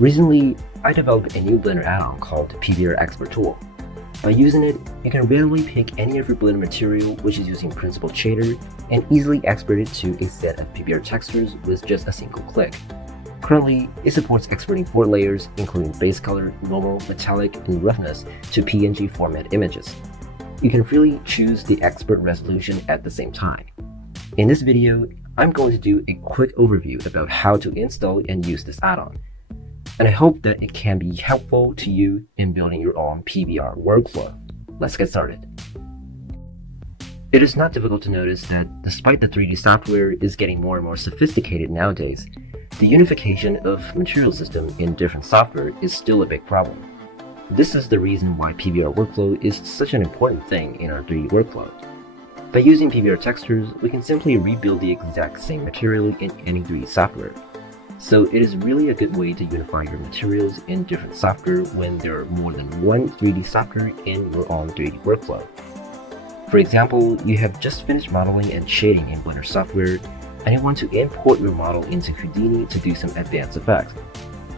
Recently, I developed a new Blender add-on called PBR Expert Tool. By using it, you can randomly pick any of your Blender material which is using Principled Shader and easily export it to a set of PBR textures with just a single click. Currently, it supports exporting 4 layers including base color, normal, metallic, and roughness to PNG format images. You can freely choose the export resolution at the same time. In this video, I'm going to do a quick overview about how to install and use this add-on. And I hope that it can be helpful to you in building your own PBR workflow. Let's get started. It is not difficult to notice that despite the 3D software is getting more and more sophisticated nowadays, the unification of material system in different software is still a big problem. This is the reason why PBR workflow is such an important thing in our 3D workflow. By using PBR Textures, we can simply rebuild the exact same material in any 3D software. So it is really a good way to unify your materials in different software when there are more than one 3D software in your own 3D workflow. For example, you have just finished modeling and shading in Blender software, and you want to import your model into Houdini to do some advanced effects.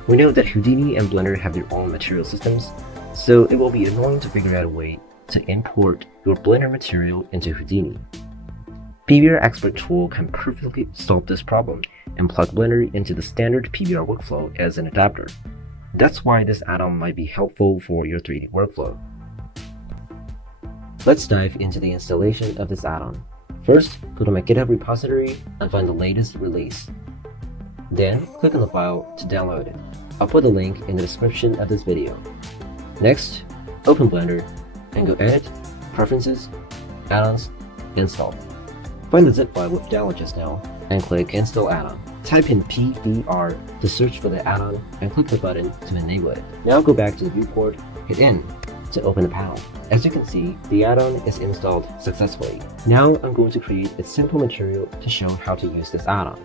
We know that Houdini and Blender have their own material systems, so it will be annoying to figure out a way to import your Blender material into Houdini. PBR Expert Tool can perfectly solve this problem and plug Blender into the standard PBR workflow as an adapter. That's why this add-on might be helpful for your 3D workflow. Let's dive into the installation of this add-on. First, go to my GitHub repository and find the latest release. Then, click on the file to download it. I'll put the link in the description of this video. Next, open Blender and go Edit, Preferences, Add-ons, Install. Find the zip file we've downloaded just now and click Install Add-on. Type in PBR to search for the add-on and click the button to enable it. Now go back to the viewport, hit N to open the panel. As you can see, the add-on is installed successfully. Now I'm going to create a simple material to show how to use this add-on.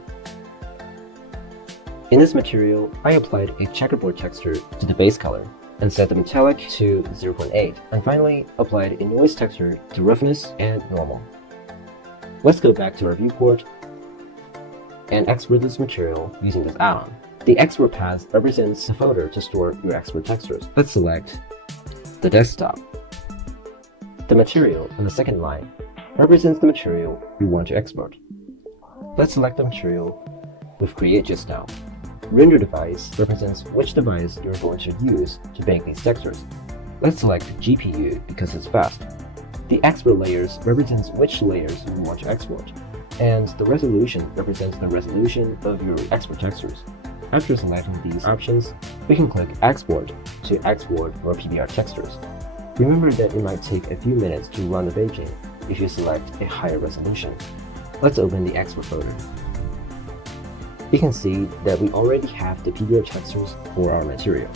In this material, I applied a checkerboard texture to the base color and set the metallic to 0.8, and finally applied a noise texture to roughness and normal. Let's go back to our viewport and export this material using this add-on. The export path represents the folder to store your export textures. Let's select the desktop. The material on the second line represents the material we want to export. Let's select the material we've created just now. Render device represents which device you're going to use to make these textures. Let's select GPU because it's fast. The export layers represents which layers we want to export, and the resolution represents the resolution of your export textures. After selecting these options, we can click Export to export our PBR textures. Remember that it might take a few minutes to run the paging if you select a higher resolution. Let's open the export folder. You can see that we already have the PBR textures for our material.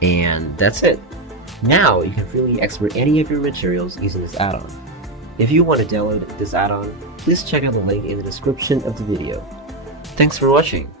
And that's it! Now you can freely export any of your materials using this add-on. If you want to download this add-on, please check out the link in the description of the video. Thanks for watching!